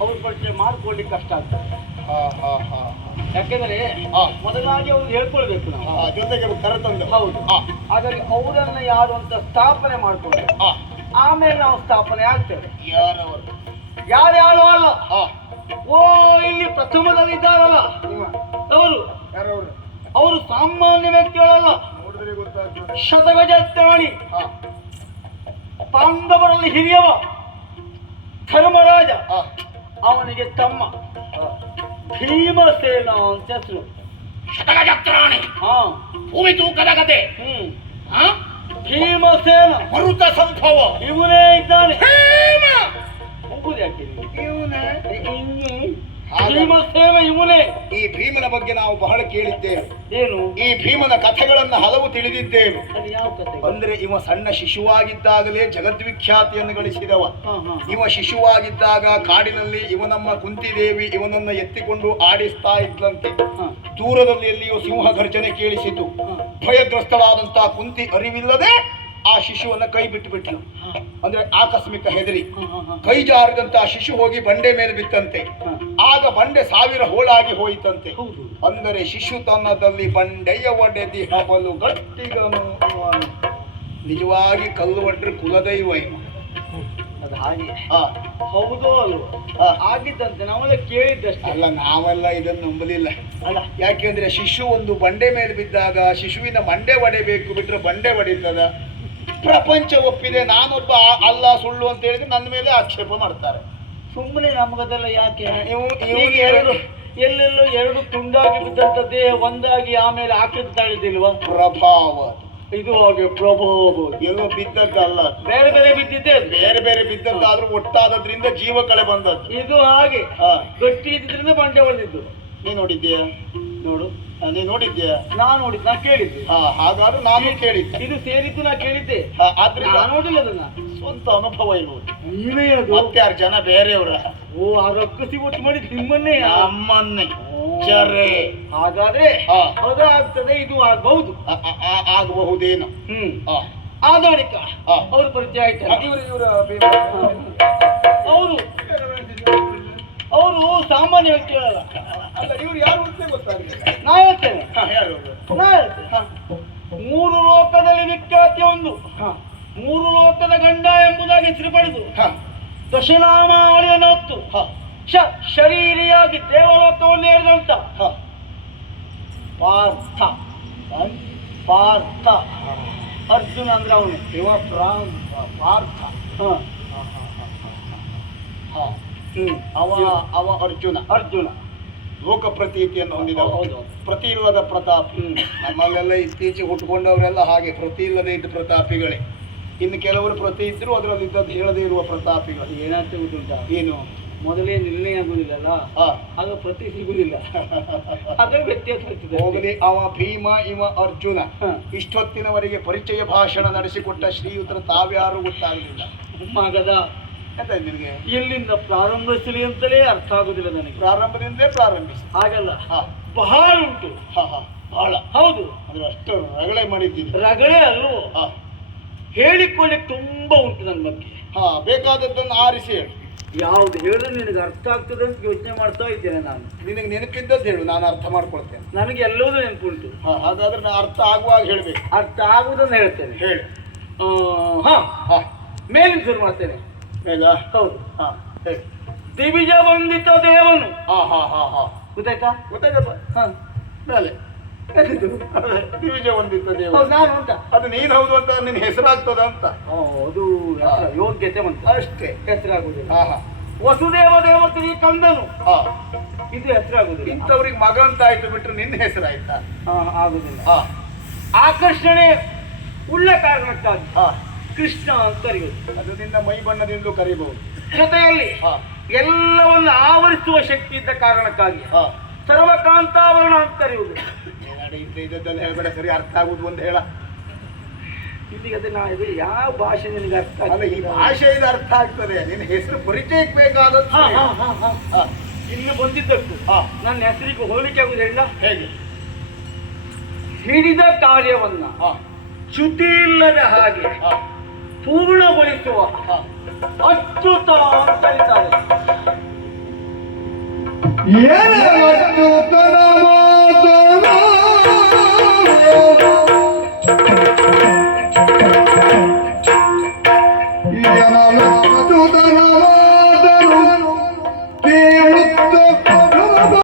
ಅವ್ರ ಪರಿಚಯ ಮಾಡ್ಕೊಳ್ಳಿಕ್ಕೆ ಕಷ್ಟ ಆಗ್ತದೆ. ಯಾಕೆಂದ್ರೆ. ಮೊದಲಾಗಿ ಅವ್ರು ಹೇಳ್ಕೊಳ್ಬೇಕು ನಾವು. ಜೊತೆಗೆ ಕರೆತಂದು ಹೌದು. ಹಾಗಾಗಿ ಅವರನ್ನ ಯಾರು ಅಂತ ಸ್ಥಾಪನೆ ಮಾಡ್ಕೊಂಡು ಆಮೇಲೆ ನಾವು ಸ್ಥಾಪನೆ ಆಗ್ತೇವೆ. ಯಾರು ಯಾರ್ಯಾರು ಅಲ್ಲ? ಓ ಇಲ್ಲಿ ಪ್ರಥಮದಲ್ಲಿ ಇದ್ದಾರಲ್ಲ? ಅವರು. ಯಾರವರು? ಅವರು ಸಾಮಾನ್ಯ ವ್ಯಕ್ತಿಗಳಲ್ಲ. ಶತಗಜ ಹಾ. ಪಾಂಡವರಲ್ಲಿ ಹಿರಿಯವ. ಧರ್ಮರಾಜ. ಅವನಿಗೆ ತಮ್ಮ ಭೀಮಸೇನ ಅಂತ ಹೆಸರು. ಶತಗಜತ್ರಾಣಿ ಹಾ. ಭೂಮಿ ತೂಕದ ಕತೆ ಹ್ಮ್. ಹಾ ಭೀಮಸೇನ ಮರುತ ಸಂಭವ. ಇವನೇ ಇದ್ದಾನೆ. ಹೇಮ ಹೋಗುದು ಯಾಕೆ? ಇವನೇ ಇವನೇ. ಈ ಭೀಮನ ಬಗ್ಗೆ ನಾವು ಬಹಳ ಕೇಳಿದ್ದೇವೆ. ಏನು? ಈ ಭೀಮನ ಕಥೆಗಳನ್ನ ಹಲವು ತಿಳಿದಿದ್ದೇವೆ. ಅದು ಯಾವ ಕತೆ ಅಂದ್ರೆ ಇವ ಸಣ್ಣ ಶಿಶುವಾಗಿದ್ದಾಗಲೇ ಜಗದ್ವಿಖ್ಯಾತಿಯನ್ನು ಗಳಿಸಿದವ. ಇವ ಶಿಶುವಾಗಿದ್ದಾಗ ಕಾಡಿನಲ್ಲಿ ಇವನಮ್ಮ ಕುಂತಿದೇವಿ ಇವನನ್ನ ಎತ್ತಿಕೊಂಡು ಆಡಿಸ್ತಾ ಇದ್ಲಂತೆ. ದೂರದಲ್ಲಿ ಎಲ್ಲಿಯೂ ಸಿಂಹ ಘರ್ಜನೆ ಕೇಳಿಸಿತು ಭಯಗ್ರಸ್ತಳಾದಂತಹ ಕುಂತಿ ಅರಿವಿಲ್ಲದೆ ಆ ಶಿಶುವನ್ನ ಕೈ ಬಿಟ್ಟು ಬಿಟ್ಲು. ಅಂದ್ರೆ ಆಕಸ್ಮಿಕ ಹೆದರಿ. ಕೈ ಜಾರಿದಂತಹ ಶಿಶು ಹೋಗಿ ಬಂಡೆ ಮೇಲೆ ಬಿತ್ತಂತೆ. ಆಗ ಬಂಡೆ ಸಾವಿರ ಹೋಳಾಗಿ ಹೋಯಿತಂತೆ. ಅಂದರೆ ಅಂದರೆ ಶಿಶುತನದಲ್ಲಿ ಬಂಡೆಯ ಒಡೆದಿ ಹಬಲು ಗಟ್ಟಿಗನು. ನಿಜವಾಗಿ ಕಲ್ಲು ಒಡ್ರೆ ಕುಲದೈವ ಅದು ಹಾಗೆ. ಹೌದೋ ಅಲ್ವೋ. ಆಗಿದ್ದಂತೆ ನಾವೆಲ್ಲ ಕೇಳಿದ್ದಷ್ಟೇ. ಅಲ್ಲ ನಾವೆಲ್ಲ ಇದನ್ನು ನಂಬಲಿಲ್ಲ. ಅಲ್ಲ. ಯಾಕೆಂದ್ರೆ ಶಿಶು ಒಂದು ಬಂಡೆ ಮೇಲೆ ಬಿದ್ದಾಗ ಶಿಶುವಿನ ಮಂಡೆ ಒಡೆಬೇಕು ಬಿಟ್ಟರೆ ಬಂಡೆ ಒಡೀತದ ಪ್ರಪಂಚ ಒಪ್ಪಿದೆ ನಾನೊಬ್ಬ ಅಲ್ಲ ಸುಳ್ಳು ಅಂತ ಹೇಳಿದ್ರೆ ನನ್ನ ಮೇಲೆ ಆಕ್ಷೇಪ ಮಾಡ್ತಾರೆ. ಸುಮ್ಮನೆ ನಮಗದೆಲ್ಲ ಯಾಕೆ? ಎರಡು ಎಲ್ಲೆಲ್ಲೋ ಎರಡು ತುಂಡಾಗಿ ಬಿದ್ದಂತ ದೇಹ ಒಂದಾಗಿ ಆಮೇಲೆ ಆಕ್ಷೇಪ ತಾಳಿದಿಲ್ವಾ ಪ್ರಭಾವ. ಇದು ಹಾಗೆ ಪ್ರಭಾವ. ಎಲ್ಲೋ ಬಿದ್ದದ್ದಲ್ಲ. ಬೇರೆ ಬೇರೆ ಬಿದ್ದಿದ್ದೆ ಬೇರೆ ಬೇರೆ ಬಿದ್ದದ್ದಾದ್ರೂ ಒಟ್ಟಾದದ್ರಿಂದ ಜೀವ ಕಳೆ ಬಂದದ್ದು. ಇದು ಹಾಗೆ. ಗಟ್ಟಿ ಇದ್ರಿಂದ ಬಂಡೆ ಹೊಡೆದಿದ್ದು ನೀ ನೋಡಿದ್ದೀಯಾ? ನೋಡು. ನೀ ನೋಡಿದ್ದೀಯಾ? ನಾ ನೋಡಿದ್ ನಾ ಕೇಳಿದ್ದೆ. ಹಾ ಹಾಗಾದ್ರೂ ನಾನು ಕೇಳಿದ್ದೆ. ಇದು ಸೇರಿದ್ದು ನಾ ಕೇಳಿದ್ದೆ. ಆದ್ರೆ ನಾನು ನಾ ನೋಡಿಲ್ಲ ಅದನ್ನ. ಸ್ವಂತ ಅನುಭವ ಇರುವುದು ನೀವೇ ಅದು. ಮತ್ತಾರು ಜನ ಬೇರೆಯವರ? ಓ ಆ ರಕ್ಕಸಿ ಒಟ್ಟು ಮಾಡಿ ನಿಮ್ಮನ್ನೇ ಅಮ್ಮನ್ನೇ ಚರೆ. ಹಾಗಾದ್ರೆ ಹಾ. ಅದು ಆಗ್ತದೆ ಇದು ಆಗ್ಬಹುದು. ಆಗಬಹುದೇನು. ಹ್ಮ್. ಆದಾಳಿಕ. ಅವ್ರ ಪರಿಚಯ ಆಯ್ತು ಇವರು ಇವರ ಅವರು ಅವರು ಸಾಮಾನ್ಯ ವ್ಯಕ್ತಿಗಳಲ್ಲ ಇವ್ರು ಯಾರು ಅಂತ ಗೊತ್ತಾಗಲಿಲ್ಲ ನಾ ಹೇಳ್ತೇನೆ. ಹಾ, ಯಾರು ಅವ್ರು? ನಾ ಹೇಳ್ತೇನೆ. ಮೂರು ಲೋಕದಲ್ಲಿ ವಿಖ್ಯಾತಿ ಒಂದು. ಹಾ, ಮೂರು ಲೋಕದ ಗಂಡ ಎಂಬುದಾಗಿ ಹೆಸರು ಪಡೆದು ದಶನಾಮಾವಳಿಯನ್ನು ಹೊತ್ತು. ಶ ಶರೀರಿಯಾಗಿ ದೇವಲೋಕವನ್ನು ಏರಿದಂತ ಹಾ. ಪಾರ್ಥ. ಪಾರ್ಥ? ಅರ್ಜುನ ಅಂದ್ರೆ ಅವನು. ಯುವ ಪ್ರಾಂತ ಪಾರ್ಥ. ಹ. ಹಾ. ಹ್ಮ್. ಅವ ಅವ ಅರ್ಜುನ. ಅರ್ಜುನ. ಲೋಕ ಪ್ರತೀತಿಯನ್ನು ಹೊಂದಿದ ಹೌದು ಪ್ರತಿ ಇಲ್ಲದ ಪ್ರತಾಪಿ. ನಮ್ಮಲ್ಲೆಲ್ಲ ಇತ್ತೀಚೆಗೆ ಹುಟ್ಟುಕೊಂಡವರೆಲ್ಲ ಹಾಗೆ ಪ್ರತಿ ಇಲ್ಲದೆ ಇದ್ದ ಪ್ರತಾಪಿಗಳೇ. ಇನ್ನು ಕೆಲವರು ಪ್ರತಿ ಇದ್ದರೂ ಅದರಲ್ಲಿ ಇದ್ದದ್ದು ಹೇಳದೇ ಇರುವ ಪ್ರತಾಪಿಗಳು. ಏನಂತ ಗೊತ್ತುಂಟ? ಏನು? ಮೊದಲೇ ನಿರ್ಣಯ ಆಗುದಿಲ್ಲಲ್ಲ? ಆಗ ಪ್ರತಿ ಸಿಗುದಿಲ್ಲ ಅದೇ ವ್ಯತ್ಯಾಸ ಹೋಗಲಿ ಅವ ಭೀಮ ಇವ ಅರ್ಜುನ. ಇಷ್ಟೊತ್ತಿನವರೆಗೆ ಪರಿಚಯ ಭಾಷಣ ನಡೆಸಿಕೊಟ್ಟ ಶ್ರೀಯುತರ ತಾವ್ಯಾರು ಗೊತ್ತಾಗಲಿಲ್ಲ ಮಗದ ಎಂತ ನಿನಗೆ? ಇಲ್ಲಿಂದ ಪ್ರಾರಂಭಿಸಲಿ ಅಂತಲೇ ಅರ್ಥ ಆಗುದಿಲ್ಲ ನನಗೆ. ಪ್ರಾರಂಭದಿಂದಲೇ ಪ್ರಾರಂಭಿಸಿ. ಹಾಗಲ್ಲ. ಹಾ. ಬಹಳ ಉಂಟು. ಹಾ ಹಾ. ಬಹಳ. ಹೌದು. ಅಂದ್ರೆ ಅಷ್ಟು ರಗಳೆ ಮಾಡಿದ್ದೀನಿ ರಗಳೆ ಅಲ್ವೋ? ಹಾ. ಹೇಳಿಕೊಳ್ಳಿಕ್ಕೆ ತುಂಬಾ ಉಂಟು ನನ್ನ ಬಗ್ಗೆ. ಹಾ ಬೇಕಾದದ್ದನ್ನು ಆರಿಸಿ ಹೇಳು. ಯಾವ್ದು ಹೇಳಿದ್ರೆ ನಿನಗೆ ಅರ್ಥ ಆಗ್ತದೆ ಅಂತ ಯೋಚನೆ ಮಾಡ್ತಾ ಇದ್ದೇನೆ ನಾನು. ನಿನಗೆ ನೆನಪಿದ್ದದ್ದು ಹೇಳು ನಾನು ಅರ್ಥ ಮಾಡ್ಕೊಳ್ತೇನೆ. ನನಗೆ ಎಲ್ಲವೂ ನೆನಪುಂಟು. ಹಾ ಹಾಗಾದ್ರೆ ನಾನು ಅರ್ಥ ಆಗುವಾಗ ಹೇಳಬೇಕು. ಅರ್ಥ ಆಗುವುದನ್ನು ಹೇಳ್ತೇನೆ. ಹೇಳು. ಹಾ. ಹಾ. ಮೇಲಿನ ಶುರು ಮಾಡ್ತೇನೆ. ಬೇಗ ಹೌದು ಹಾ ಹೇಳು. ದಿವಿಜ ವಂದಿತ ದೇವನು. ಹಾ ಹಾ ಹಾ ಹಾ. ಗೊತ್ತಾಯ್ತಾ? ಗೊತ್ತಾಯ್ತಪ್ಪ ಹಾ. ಮೇಲೆ? ದಿವಿಜ ಒಂದಿತ್ತ ದೇವ ಹೌದು ನಾನು ಉಂಟ ಅದು ನೀನು ಹೌದು ಅಂತ ನಿನ್ನ ಹೆಸರಾಗ್ತದ ಅಂತ. ಅದು ಯೋಗ್ಯತೆ ಬಂತು. ಅಷ್ಟೇ. ಹೆಸರಾಗುದಿಲ್ಲ ಹಾ ಹಾ. ವಸುದೇವ ದೇವತೆಗೆ ಕಂದನು. ಹಾ. ಇದು ಹೆಸರಾಗುದಿಲ್ಲ ಇಂಥವ್ರಿಗೆ ಮಗ ಅಂತ ಆಯ್ತು ಬಿಟ್ರೆ ನಿನ್ನ ಹೆಸರಾಯ್ತಾ? ಹಾ, ಆಗುದಿಲ್ಲ. ಹಾ. ಆಕರ್ಷಣೆ ಉಳ್ಳ ಕಾರಣಕ್ಕಾಗಿ ಹಾ. ಕೃಷ್ಣ ಅಂತ ಕರೆಯುವುದು. ಅದರಿಂದ ಮೈ ಬಣ್ಣದಿಂದಲೂ ಕರಿಬಹುದು ಜೊತೆಯಲ್ಲಿ ಎಲ್ಲವನ್ನು ಆವರಿಸುವ ಶಕ್ತಿ ಇದ್ದ ಕಾರಣಕ್ಕಾಗಿ ಸರ್ವಕಾಂತಾವರಣ ಅಂತ ಕರೆಯುವುದು. ಇದ್ದದ್ದೆಲ್ಲ ಹೇಳ್ಬೇಡ ಸರಿ ಅರ್ಥ ಆಗುದು ಒಂದು ಹೇಳ. ಇಲ್ಲಿಗೆ ಅದೇ ನಾ ಇದು ಯಾವ ಭಾಷೆ ನಿನಗೆ ಅರ್ಥ ಅಲ್ಲ ಈ? ಭಾಷೆ ಇದು ಅರ್ಥ ಆಗ್ತದೆ. ನಿನ್ನ ಹೆಸರು ಪರಿಚಯಕ್ಕೆ ಬೇಕಾದ ಇನ್ನು ಬಂದಿದ್ದಷ್ಟು ಇಲ್ಲಿ ಬಂದಿದ್ದಕ್ಕೂ ನನ್ನ ಹೆಸರಿಗೆ ಹೋಲಿಕೆ ಆಗುದು ಹೇಳ. ಹೇಗೆ? ಹಿಡಿದ ಕಾರ್ಯವನ್ನ ಚ್ಯುತಿ ಇಲ್ಲದ ಹಾಗೆ ಪೂರ್ಣಗೊಳಿಸುವ ಅತ್ಯುತ್ತಮ ಅಂತ ಇದ್ದಾರೆ